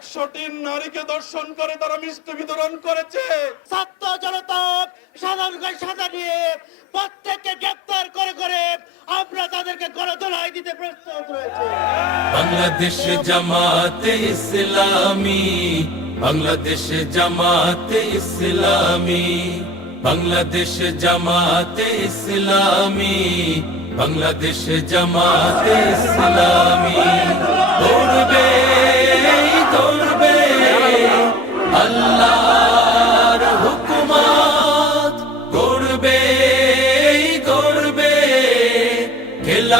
একশোটি নারীকে দর্শন করে তারা মিষ্টি বিতরণ করেছে। ছাত্র জনতা সাধারণ সাজা নিয়ে প্রত্যেককে গ্রেপ্তার করে করে আমরা তাদেরকে গণদোলাই দিতে প্রস্তুত রয়েছে। বাংলাদেশ জামাতে ইসলামী বাংলাদেশ জামাতে ইসলামী বাংলাদেশ জামাতে ইসলামী বাংলাদেশ জামাতে ইসলামী। দৌড়বে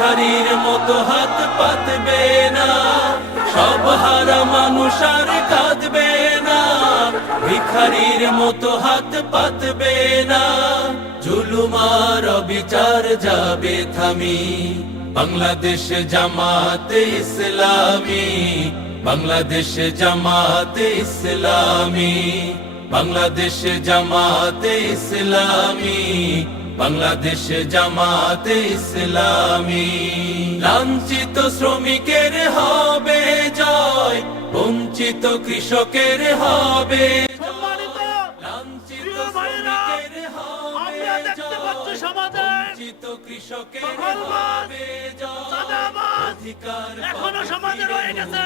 ভিখারির মতো হাত পাতবে না। সব হারা মানুষ আর কাঁদবে না। ভিখারির মতো হাত পাতবে না। জুলুমার বিচার যাবে থামি। বাংলাদেশ জামাতে ইসলামী। বাংলাদেশ জামাতে ইসলামী। বাংলাদেশ জামাতে ইসলামী। বাংলাদেশ জামাতে ইসলামী। লাঞ্ছিত শ্রমিকের হবে জয় বঞ্চিত কৃষকের হবে কৃষকের হবে জয়। অধিকার এখনও সমাজে রয়ে গেছে।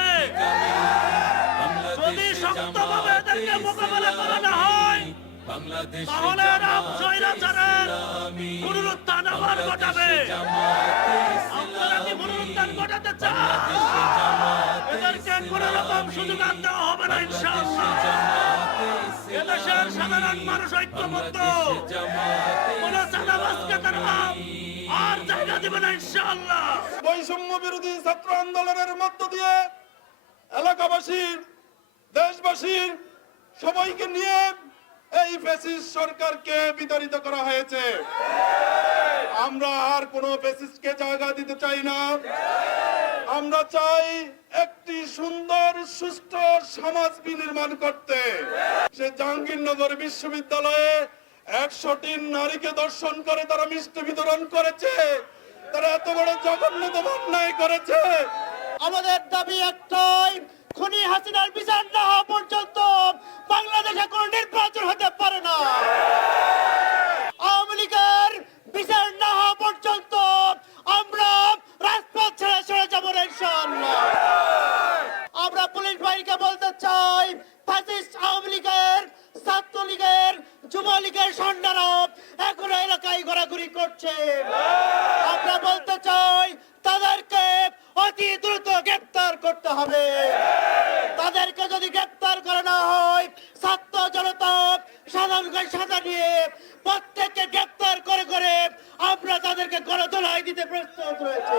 তাহলে জামাতে স্বৈরাচারের পুনরুত্থান আবার ঘটাবে। জামাতে আপনারা কি পুনরুত্থান ঘটাতে চান? এদেরকে কোনো রকম সুযোগ আর দেওয়া হবে না ইনশাআল্লাহ। জামাতে এদেশের সাধারণ মানুষ ঐক্যবদ্ধ। কোন চাঁদাবাজকে তারা আর জায়গা দেবে না ইনশাআল্লাহ। বৈষম্য বিরোধী ছাত্র আন্দোলনের মধ্য দিয়ে এলাকাবাসীর দেশবাসীর সবাইকে নিয়ে এই ফ্যাসিস্ট সরকারকে বিতাড়িত করা হয়েছে। আমরা আর কোনো ফ্যাসিস্টকে জায়গা দিতে চাই না। আমরা চাই একটি সুন্দর সুষ্ঠু সমাজ বিনির্মাণ করতে। সে জাহাঙ্গীরনগর বিশ্ববিদ্যালয়ে একশোটি নারীকে দর্শন করে তারা মিষ্টি বিতরণ করেছে। তারা এত বড় জঘন্যতম অন্যায় করেছে। আমাদের দাবি একটাই, খুনি হাসিনার বিচার না হওয়া পর্যন্ত বাংলাদেশে কোনো নির্বাচন হতে পারে না। আওয়ামী লীগের বিচার না হওয়া পর্যন্ত আমরা রাজপথ ছেড়ে চলে যাব আমরা পুলিশ বাহিনীকে বলতে চাই আওয়ামী লীগের, ছাত্রলীগের যুবলীগের সন্ধানরা এখন এলাকায় ঘোরাঘুরি করছে। আমরা বলতে চাই অতি দ্রুত গ্রেপ্তার করতে হবে। তাদেরকে যদি গ্রেপ্তার করে না হয়, ছাত্র জনতা সাধারণ সাজা নিয়ে প্রত্যেককে গ্রেপ্তার করে করে আমরা তাদেরকে গণদোলাই দিতে প্রস্তুত রয়েছে।